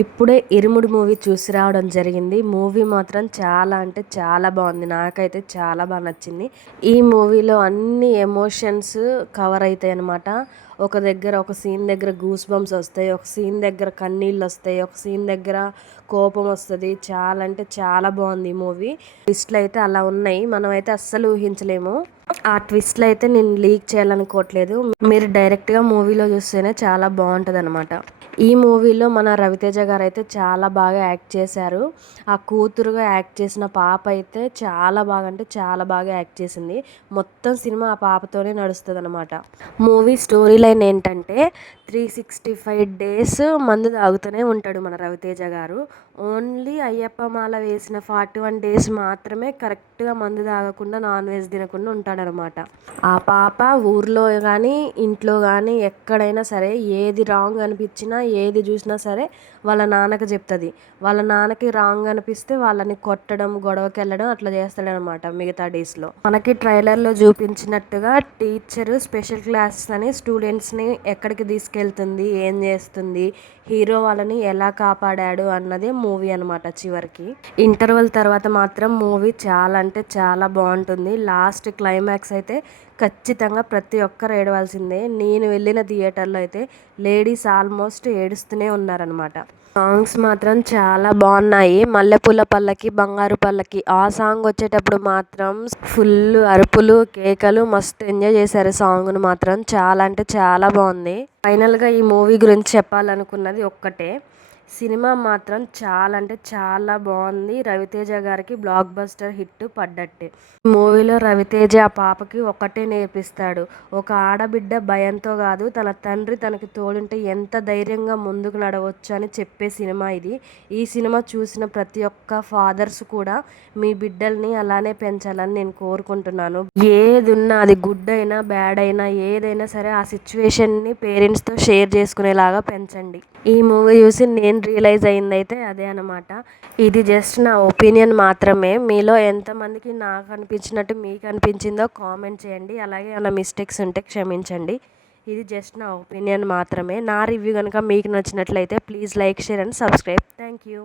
ఇప్పుడే 'ఇరుముడి' మూవీ చూసి రావడం జరిగింది. మూవీ మాత్రం చాలా అంటే చాలా బాగుంది. నాకైతే చాలా బాగా నచ్చింది. ఈ మూవీలో అన్ని ఎమోషన్స్ కవర్ అవుతాయి అన్నమాట. ఒక దగ్గర ఒక సీన్ దగ్గర గూస్ బంప్స్ వస్తాయి, ఒక సీన్ దగ్గర కన్నీళ్ళు వస్తాయి, ఒక సీన్ దగ్గర కోపం వస్తుంది. చాలా అంటే చాలా బాగుంది ఈ మూవీ. ట్విస్ట్లు అయితే అలా ఉన్నాయి, మనం అయితే అస్సలు ఊహించలేము. ఆ ట్విస్ట్లు అయితే నేను లీక్ చేయాలనుకోవట్లేదు. మీరు డైరెక్ట్గా మూవీలో చూస్తేనే చాలా బాగుంటుంది అనమాట. ఈ మూవీలో మన రవితేజ గారు అయితే చాలా బాగా యాక్ట్ చేశారు. ఆ కూతురుగా యాక్ట్ చేసిన పాప అయితే చాలా బాగా అంటే చాలా బాగా యాక్ట్ చేసింది. మొత్తం సినిమా ఆ పాపతోనే నడుస్తుంది అనమాట. మూవీ స్టోరీ లైన్ ఏంటంటే 365 డేస్ మందు తాగుతూనే ఉంటాడు మన రవితేజ గారు. ఓన్లీ అయ్యప్ప మాల వేసిన 41 డేస్ మాత్రమే కరెక్ట్గా మందు తాగకుండా నాన్ వెజ్ తినకుండా ఉంటాడనమాట. ఆ పాప ఊర్లో కానీ ఇంట్లో కానీ ఎక్కడైనా సరే ఏది రాంగ్ అనిపించినా ఏది చూసినా సరే వాళ్ళ నాన్నకి చెప్తుంది. వాళ్ళ నాన్నకి రాంగ్ అనిపిస్తే వాళ్ళని కొట్టడం, గొడవకి వెళ్ళడం అట్లా చేస్తాడనమాట మిగతా డేస్లో. మనకి ట్రైలర్లో చూపించినట్టుగా టీచరు స్పెషల్ క్లాసెస్ అని స్టూడెంట్స్ని ఎక్కడికి తీసుకెళ్తుంది, ఏం చేస్తుంది, హీరో వాళ్ళని ఎలా కాపాడాడు అన్నదే మూవీ అనమాట. చివరికి ఇంటర్వెల్ తర్వాత మాత్రం మూవీ చాలా అంటే చాలా బాగుంటుంది. లాస్ట్ క్లైమాక్స్ అయితే ఖచ్చితంగా ప్రతి ఒక్కరు ఏడవాల్సిందే. నేను వెళ్ళిన థియేటర్లో అయితే లేడీస్ ఆల్మోస్ట్ ఏడుస్తూనే ఉన్నారనమాట. సాంగ్స్ మాత్రం చాలా బాగున్నాయి. మల్లెపూల పల్లకి బంగారు పల్లకి ఆ సాంగ్ వచ్చేటప్పుడు మాత్రం ఫుల్ అరుపులు కేకలు, మస్తు ఎంజాయ్ చేశారు. సాంగ్ను మాత్రం చాలా అంటే చాలా బాగుంది. ఫైనల్గా ఈ మూవీ గురించి చెప్పాలనుకున్నది ఒక్కటే, సినిమా మాత్రం చాలా అంటే చాలా బాగుంది. రవితేజ గారికి బ్లాక్ బస్టర్ హిట్ పడ్డట్టే. మూవీలో రవితేజ ఆ పాపకి ఒకటే నేర్పిస్తాడు, ఒక ఆడబిడ్డ భయంతో కాదు తన తండ్రి తనకి తోడుంటే ఎంత ధైర్యంగా ముందుకు నడవచ్చు అని చెప్పే సినిమా ఇది. ఈ సినిమా చూసిన ప్రతి ఒక్క ఫాదర్స్ కూడా మీ బిడ్డల్ని అలానే పెంచాలని నేను కోరుకుంటున్నాను. ఏది ఉన్నా అది గుడ్ అయినా బ్యాడ్ అయినా ఏదైనా సరే ఆ సిచ్యువేషన్ని పేరెంట్స్తో షేర్ చేసుకునేలాగా పెంచండి. ఈ మూవీ చూసి నేను రియలైజ్ అయిందైతే అదే అనమాట. ఇది జస్ట్ నా ఒపీనియన్ మాత్రమే. మీలో ఎంతమందికి నాకు అనిపించినట్టు మీకు అనిపించిందో కామెంట్ చేయండి. అలాగే ఏమైనా మిస్టేక్స్ ఉంటే క్షమించండి. ఇది జస్ట్ నా ఒపీనియన్ మాత్రమే. నా రివ్యూ కనుక మీకు నచ్చినట్లయితే please like, share and subscribe. Thank you.